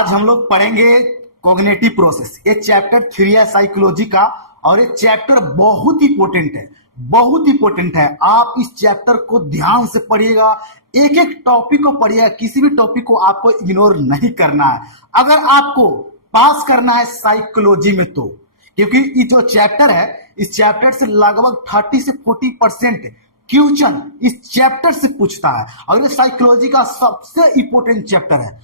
आज हम लोग पढ़ेंगे कॉग्निटिव प्रोसेस। ये चैप्टर 3 है साइकोलॉजी का और ये चैप्टर बहुत इंपॉर्टेंट है, बहुत इंपॉर्टेंट है। आप इस चैप्टर को ध्यान से पढ़िएगा, एक एक टॉपिक को पढ़िएगा, किसी भी टॉपिक को आपको इग्नोर नहीं करना है अगर आपको पास करना है साइकोलॉजी में तो। क्योंकि ये जो चैप्टर है, इस चैप्टर से लगभग 30 से 40% क्वेश्चन इस चैप्टर से पूछता है और ये साइकोलॉजी का सबसे इंपॉर्टेंट चैप्टर है।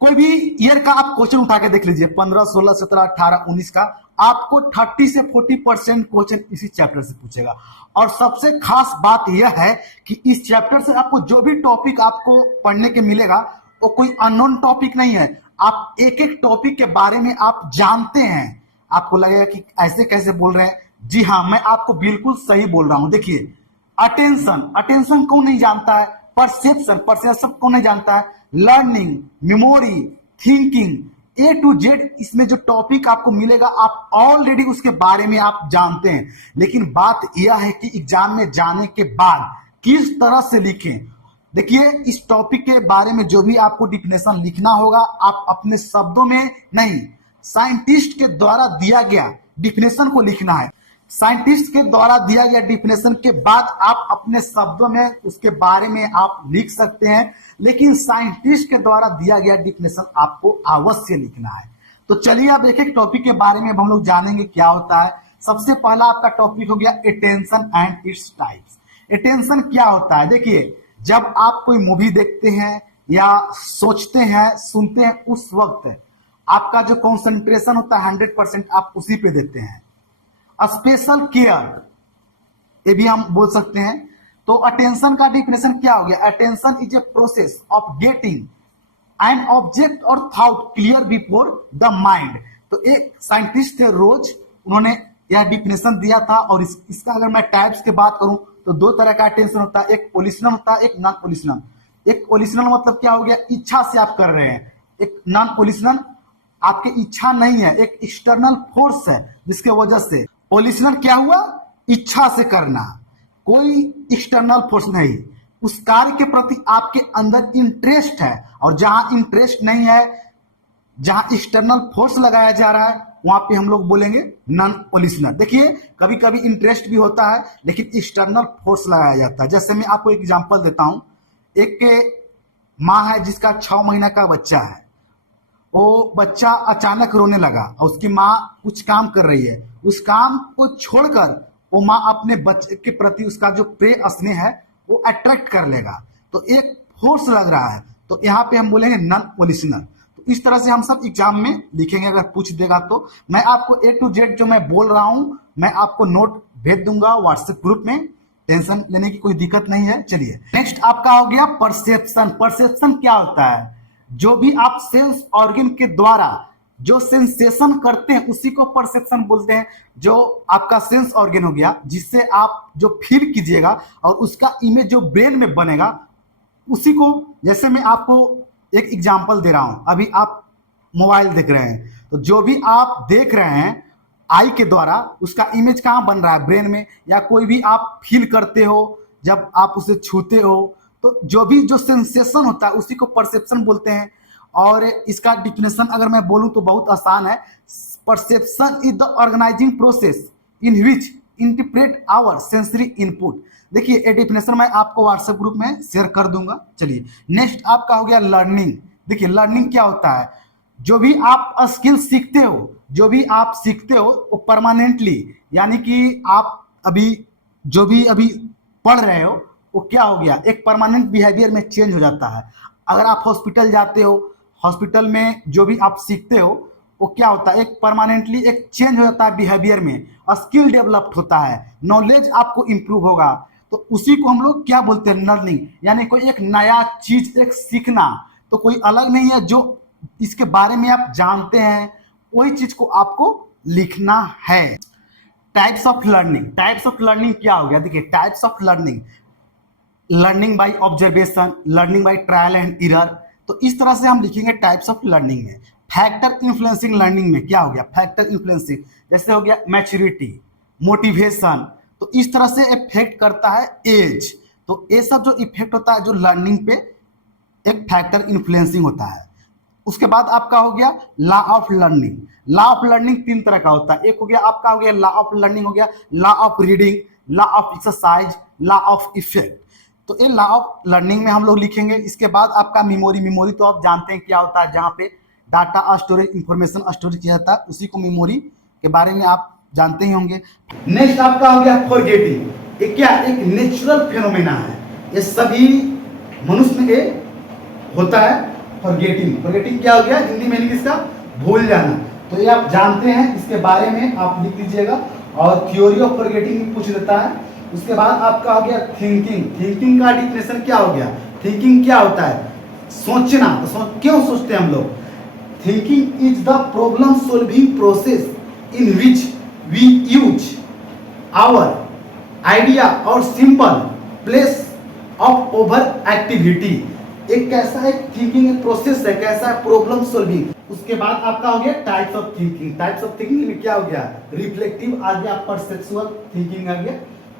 कोई भी ईयर का आप क्वेश्चन उठा के देख लीजिए, 15, 16, 17, 18, 19 का, आपको 30 से 40% क्वेश्चन इसी चैप्टर से पूछेगा। और सबसे खास बात यह है कि इस चैप्टर से आपको जो भी टॉपिक आपको पढ़ने के मिलेगा वो कोई अननोन टॉपिक नहीं है। आप एक एक टॉपिक के बारे में आप जानते हैं। आपको लगेगा कि ऐसे कैसे बोल रहे हैं, जी हाँ, मैं आपको बिल्कुल सही बोल रहा हूं। देखिए, अटेंशन कौन नहीं जानता है, परसेप्शन कौन नहीं जानता है, learning, memory, thinking, A to Z इसमें जो टॉपिक आपको मिलेगा आप ऑलरेडी उसके बारे में आप जानते हैं। लेकिन बात यह है कि एग्जाम में जाने के बाद किस तरह से लिखें। देखिए, इस टॉपिक के बारे में जो भी आपको डिफिनेशन लिखना होगा, आप अपने शब्दों में नहीं, साइंटिस्ट के द्वारा दिया गया डिफिनेशन को लिखना है। साइंटिस्ट के द्वारा दिया गया डिफिनेशन के बाद आप अपने शब्दों में उसके बारे में आप लिख सकते हैं, लेकिन साइंटिस्ट के द्वारा दिया गया डिफिनेशन आपको अवश्य लिखना है। तो चलिए अब एक एक टॉपिक के बारे में हम लोग जानेंगे क्या होता है। सबसे पहला आपका टॉपिक हो गया attention and its types. Attention क्या होता है? देखिए, जब आप कोई मूवी देखते हैं या सोचते हैं, सुनते हैं, उस वक्त आपका जो कॉन्सेंट्रेशन होता है 100% आप उसी पे देते हैं। स्पेशल केयर, ये भी हम बोल सकते हैं। तो अटेंशन का डिफिनेशन क्या हो गया? Attention is a process of getting an object or thought clear before the mind. तो एक साइंटिस्ट थे रोज, उन्होंने यह डिफिनेशन दिया था। और इसका अगर मैं टाइप्स की बात करूं तो दो तरह का अटेंशन होता है, एक पोलिशनल होता है, एक नॉन पोलिशनल। एक पोलिशनल मतलब क्या हो गया? इच्छा से आप कर रहे हैं। एक नॉन पोलिशनल आपकी इच्छा नहीं है, एक एक्सटर्नल फोर्स है जिसके वजह से। पोलिशनल क्या हुआ? इच्छा से करना, कोई एक्सटर्नल फोर्स नहीं। उस कार्य के प्रति आपके अंदर इंटरेस्ट है, और जहां इंटरेस्ट नहीं है, जहां एक्सटर्नल फोर्स लगाया जा रहा है, वहां पे हम लोग बोलेंगे नॉन पोलिशनल। देखिए, कभी कभी इंटरेस्ट भी होता है लेकिन एक्सटर्नल फोर्स लगाया जाता है। जैसे मैं आपको एग्जांपल देता हूं। एक माँ है जिसका 6 महीना का बच्चा है। वो बच्चा अचानक रोने लगा और उसकी माँ कुछ काम कर रही है। उस काम को छोड़कर वो माँ अपने बच्चे के प्रति उसका जो प्रेम स्नेह है वो अट्रैक्ट कर लेगा। तो एक फोर्स लग रहा है, तो यहाँ पे हम बोलेंगे नॉन पोलिशनल। तो इस तरह से हम सब एग्जाम में लिखेंगे। अगर पूछ देगा तो मैं आपको A to Z जो मैं बोल रहा हूं, मैं आपको नोट भेज दूंगा व्हाट्सएप ग्रुप में। टेंशन लेने की कोई दिक्कत नहीं है। चलिए, नेक्स्ट आपका हो गया परसेप्शन। परसेप्शन क्या होता है? जो भी आप सेंस ऑर्गन के द्वारा जो सेंसेशन करते हैं उसी को परसेप्शन बोलते हैं। जो आपका सेंस ऑर्गन हो गया, जिससे आप जो फील कीजिएगा और उसका इमेज जो ब्रेन में बनेगा, उसी को, जैसे मैं आपको एक एग्जांपल दे रहा हूं। अभी आप मोबाइल देख रहे हैं, तो जो भी आप देख रहे हैं आई के द्वारा, उसका इमेज कहाँ बन रहा है? ब्रेन में। या कोई भी आप फील करते हो जब आप उसे छूते हो, तो जो भी जो सेंसेशन होता है उसी को परसेप्शन बोलते हैं। और इसका डिफिनेशन अगर मैं बोलूं तो बहुत आसान है। Perception is the organising process in which interpret our sensory input. देखिए, ये डिफिनेशन मैं आपको व्हाट्सएप ग्रुप में शेयर कर दूंगा। चलिए, नेक्स्ट आपका हो गया लर्निंग। देखिए, लर्निंग क्या होता है? जो भी आप स्किल सीखते हो, जो भी आप सीखते हो वो परमानेंटली, यानी कि आप अभी जो भी अभी पढ़ रहे हो वो क्या हो गया? एक परमानेंट बिहेवियर में चेंज हो जाता है। अगर आप हॉस्पिटल जाते हो, हॉस्पिटल में जो भी आप सीखते हो वो क्या होता है? एक परमानेंटली एक चेंज हो जाता है बिहेवियर में, स्किल डेवलप्ड होता है, नॉलेज आपको इंप्रूव होगा। तो उसी को हम लोग क्या बोलते हैं? लर्निंग। यानी कोई एक नया चीज एक सीखना, तो कोई अलग नहीं है, जो इसके बारे में आप जानते हैं वही चीज को आपको लिखना है। Types of learning. Types of learning क्या हो गया? देखिए, types of learning, learning by observation, learning by trial and error. तो इस तरह से हम लिखेंगे टाइप्स ऑफ लर्निंग में। फैक्टर इन्फ्लुएंसिंग लर्निंग में क्या हो गया? फैक्टर इन्फ्लुएंसिंग, जैसे हो गया मैच्योरिटी, मोटिवेशन। तो इस तरह से इफेक्ट करता है एज। तो ये सब जो इफेक्ट होता है जो लर्निंग पे, एक फैक्टर इन्फ्लुएंसिंग होता है। उसके बाद आपका हो गया law of learning. Law of learning तीन तरह का होता है, एक हो गया आपका हो गया लॉ ऑफ लर्निंग, हो गया law of reading, law of exercise, law of effect. तो ये लॉ ऑफ लर्निंग में हम लोग लिखेंगे। इसके बाद आपका मेमोरी। मेमोरी तो आप जानते हैं क्या होता है, जहाँ पे डाटा स्टोरेज, इंफॉर्मेशन स्टोरेज किया जाता है, उसी को मेमोरी के बारे में आप जानते ही होंगे। नेक्स्ट आपका हो गया फॉरगेटिंग। ये क्या एक नेचुरल फेनोमेना है, ये सभी मनुष्य में होता है। फॉरगेटिंग, फॉरगेटिंग क्या हो गया हिंदी में, इसका भूल जाना। तो ये आप जानते हैं, इसके बारे में आप लिख लीजिएगा। और थ्योरी ऑफ फॉरगेटिंग भी पूछ लेता है। उसके बाद आपका हो गया थिंकिंग। थिंकिंग का डिफिनेशन क्या हो गया, थिंकिंग क्या होता है, सोचना। तो क्यों सोचते हैं हम लोग? Thinking is the problem solving process in which we use our idea or simple place of over activity. एक कैसा है थिंकिंग प्रोसेस है, कैसा है प्रॉब्लम सॉल्विंग। उसके बाद आपका हो गया types of thinking. Types of thinking में क्या हो गया, रिफ्लेक्टिव आ गया, परसेप्चुअल थिंकिंग आ गया।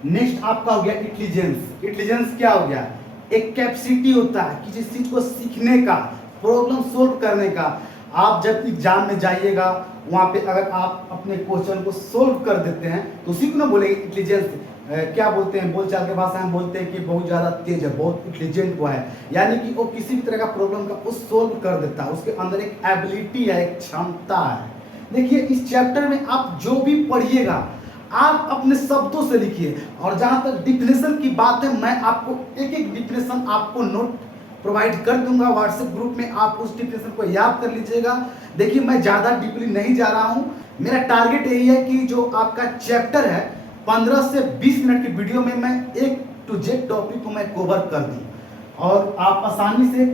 नेक्स्ट आपका हो गया इंटेलिजेंस। इंटेलिजेंस क्या हो गया, एक कैपेसिटी होता है किसी चीज को सीखने का, प्रॉब्लम सोल्व करने का। आप जब एग्जाम में जाइएगा, वहां पे अगर आप अपने क्वेश्चन को सोल्व कर देते हैं तो उसी को ना बोलेंगे इंटेलिजेंस। क्या बोलते हैं, बोलचाल के भाषा में बोलते हैं कि बहुत ज्यादा तेज है, बहुत इंटेलिजेंट वो है। यानी कि वो किसी भी तरह का प्रॉब्लम का वो सोल्व कर देता है, उसके अंदर एक एबिलिटी है, एक क्षमता है। देखिए इस चैप्टर में आप जो भी पढ़िएगा आप अपने शब्दों से लिखिए। और जहां तक डिफिनेशन की बात है, मैं आपको एक एक डिफिनेशन आपको नोट प्रोवाइड कर दूंगा व्हाट्सएप ग्रुप में, आप उस डिफिनेशन को याद कर लीजिएगा। देखिए मैं ज़्यादा डीपली नहीं जा रहा हूं, मेरा टारगेट यही है कि जो आपका चैप्टर है 15 से 20 मिनट की वीडियो में मैं एक टू जेड टॉपिक को मैं कवर कर दूं और आप आसानी से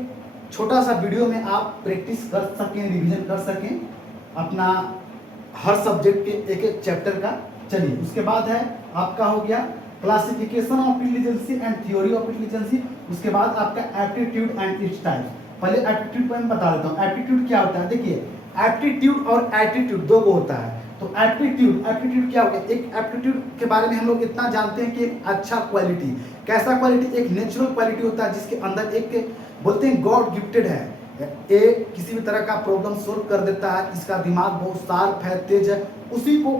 छोटा सा वीडियो में आप प्रैक्टिस कर सकें, रिवीजन कर सकें अपना हर सब्जेक्ट के एक एक चैप्टर का। चलिए उसके बाद है आपका हो गया classification of intelligence and theory of intelligence. उसके बाद आपका एप्टीट्यूड एंड इट्स टाइप्स। पहले एप्टीट्यूड को मैं बता देता हूँ। एप्टीट्यूड क्या होता है, देखिए एप्टीट्यूड और एटीट्यूड दो को होता है। तो एप्टीट्यूड क्या हो गया, एक एप्टीट्यूड के बारे में हम लोग इतना जानते हैं कि एक अच्छा क्वालिटी, कैसा क्वालिटी, एक नेचुरल क्वालिटी होता है जिसके अंदर एक बोलते हैं गॉड गिफ्टेड है, एक किसी भी तरह का प्रॉब्लम सोल्व कर देता है, इसका दिमाग बहुत शार्प है, तेज है, उसी को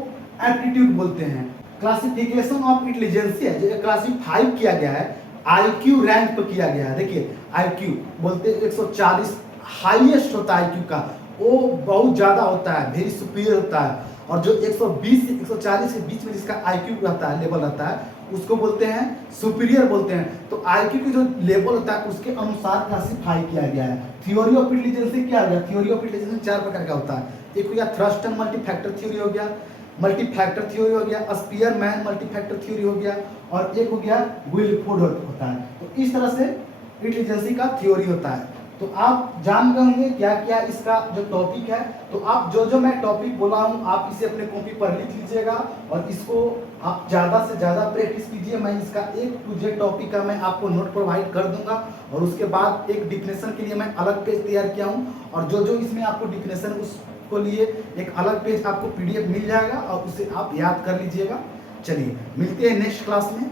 एप्टीट्यूड बोलते हैं। क्लासिफिकेशन ऑफ इंटेलिजेंसी है, जो क्लासिफाई किया गया है आईक्यू रैंक पर किया गया है। देखिए आईक्यू बोलते हैं 140 हाईएस्ट होता है आईक्यू का, वो बहुत ज्यादा होता है, वेरी सुपीरियर होता है। और जो 120 से 140 के बीच में जिसका आईक्यू रहता है, लेवल रहता है, उसको बोलते हैं सुपीरियर बोलते हैं। तो आईक्यू की जो लेवल होता है उसके अनुसार क्लासिफाई किया गया है। थ्योरी ऑफ इंटेलिजेंस क्या हो गया, थ्योरी ऑफ इंटेलिजेंस 4 प्रकार का होता है। एक हो गया thrust and multi factor theory हो गया, मल्टी फैक्टर थ्योरी हो गया, स्पीयरमैन मल्टी फैक्टर थ्योरी हो गया, और एक हो गया विलफोर्ड होता है। तो इस तरह से इंटेलिजेंसी का थ्योरी होता है। तो आप जान गए होंगे क्या क्या इसका जो टॉपिक है। तो आप जो जो मैं टॉपिक बोला हूँ आप इसे अपने कॉपी पर लिख लीजिएगा और इसको आप ज़्यादा से ज़्यादा प्रैक्टिस कीजिए। मैं इसका एक टू जेड टॉपिक का मैं आपको नोट प्रोवाइड कर दूंगा और उसके बाद एक डिफिनेशन के लिए मैं अलग पेज तैयार किया हूँ, और जो जो इसमें आपको डिफिनेशन उसको लिए एक अलग पेज आपको PDF मिल जाएगा और उसे आप याद कर लीजिएगा। चलिए मिलते हैं नेक्स्ट क्लास में।